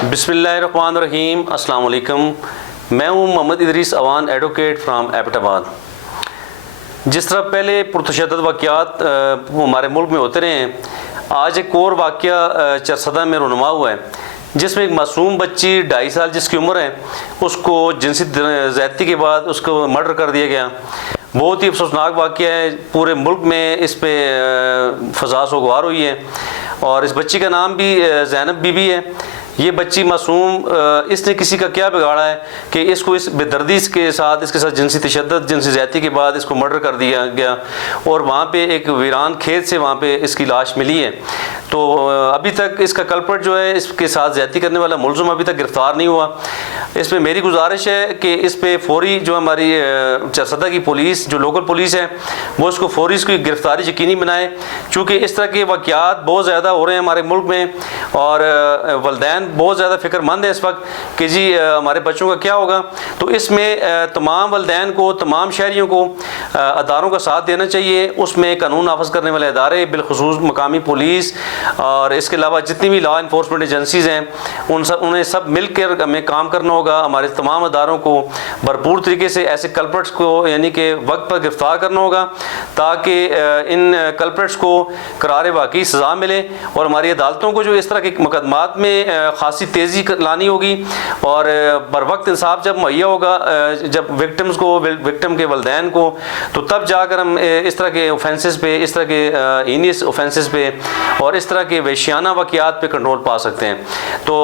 बिस्मिल्लाहिर्रहमानिर्रहीम, अस्सलाम वालेकुम। मैं हूँ मोहम्मद इदरीस अवान, एडवोकेट फ्राम एबटाबाद। जिस तरह पहले पुरतशद्दुद वाक़यात हमारे मुल्क में होते रहे हैं, आज एक और वाक़या चारसददा में रुनुमा हुआ है, जिसमें एक मासूम बच्ची 2.5 साल जिसकी उम्र है, उसको जिनसी ज़्यादती के बाद उसको मर्डर कर दिया गया। बहुत ही अफसोसनाक वाक़या है। पूरे मुल्क में इस पे फ़ज़ा सोगवार हुई है और इस बच्ची का नाम भी ज़ैनब बीबी है। ये बच्ची मासूम, इसने किसी का क्या बिगाड़ा है कि इसको इस बेदर्दी के साथ इसके साथ जिनसी तशद्दुद जिनसी ज़्यादती के बाद इसको मर्डर कर दिया गया और वहाँ पे एक वीरान खेत से वहाँ पे इसकी लाश मिली है। तो अभी तक इसका कल्प्रिट जो है, इसके साथ ज़्यादती करने वाला मुलज़िम अभी तक गिरफ़्तार नहीं हुआ। इसमें मेरी गुजारिश है कि इस पे फौरी जो हमारी चारसद्दा की पुलिस, जो लोकल पुलिस है, वो इसको फौरी इसकी गिरफ़्तारी यकीनी बनाए, चूँकि इस तरह के वाक़यात बहुत ज़्यादा हो रहे हैं हमारे मुल्क में और वालिदैन बहुत ज़्यादा फ़िक्रमंद है इस वक्त कि जी हमारे बच्चों का क्या होगा। तो इसमें तमाम वालिदैन को, तमाम शहरियों को अदारों का साथ देना चाहिए। उसमें कानून नाफिज़ करने वाले अदारे, बिलखुसूस मकामी पुलिस और इसके अलावा जितनी भी लॉ इन्फोर्समेंट एजेंसीज़ हैं, उन्हें सब मिल कर हमें काम करना होगा। हमारे तमाम अदारों को भरपूर तरीके से ऐसे कल्प्रिट्स को यानी कि वक्त पर गिरफ़्तार करना होगा, ताकि इन कल्प्रिट्स को करार वाक़ई सज़ा मिले और हमारी अदालतों को जो इस तरह के मुकदमात में खासी तेज़ी लानी होगी और बर वक्त इंसाफ जब मुहैया होगा, जब विक्टिम्स को, विक्टिम के वालिदैन को, तो तब जाकर हम इस तरह के ऑफेंसेस पे, इस तरह के हीनियस ऑफेंसेस पे और इस तरह के वहशियाना वाक़यात पे कंट्रोल पा सकते हैं। तो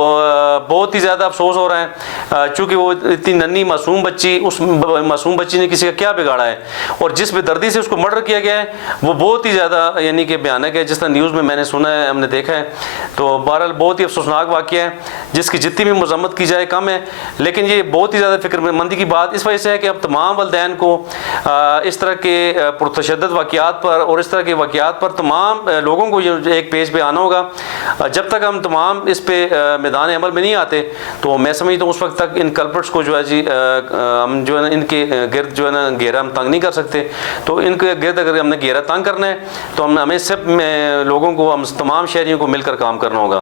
बहुत ही ज़्यादा अफसोस हो रहा है, चूँकि वो इतनी नन्ही मासूम बच्ची, उस मासूम बच्ची ने किसी का क्या बिगाड़ा है और जिस बेदर्दी से उसको मर्डर किया गया है वो बहुत ही ज़्यादा यानी कि भयानक है, जिस तरह न्यूज़ में मैंने सुना है, हमने देखा है। तो बहरहाल बहुत ही अफसोसनाक वाक़या है, जिसकी जितनी भी मजम्मत की जाए कम है। लेकिन ये बहुत ही ज़्यादा फिक्रमंदी की बात इस वजह से है कि अब तमाम वालिदैन को इस तरह के पुरतशद्दुद वाक़यात पर और इस तरह के वाक़यात पर तमाम लोगों को एक पेज पे आना होगा। जब तक हम तमाम इस पे मैदान अमल में नहीं आते, तो मैं समझता हूँ उस वक्त तक इन कल्प्रिट्स को जो है जी हम जो है ना इनके गिर्द जो है ना घेरा हम तंग नहीं कर सकते। तो इनके गिर्द अगर हमने घेरा तंग करना है तो हमें सब लोगों को, हम तमाम शहरियों को मिलकर काम करना होगा।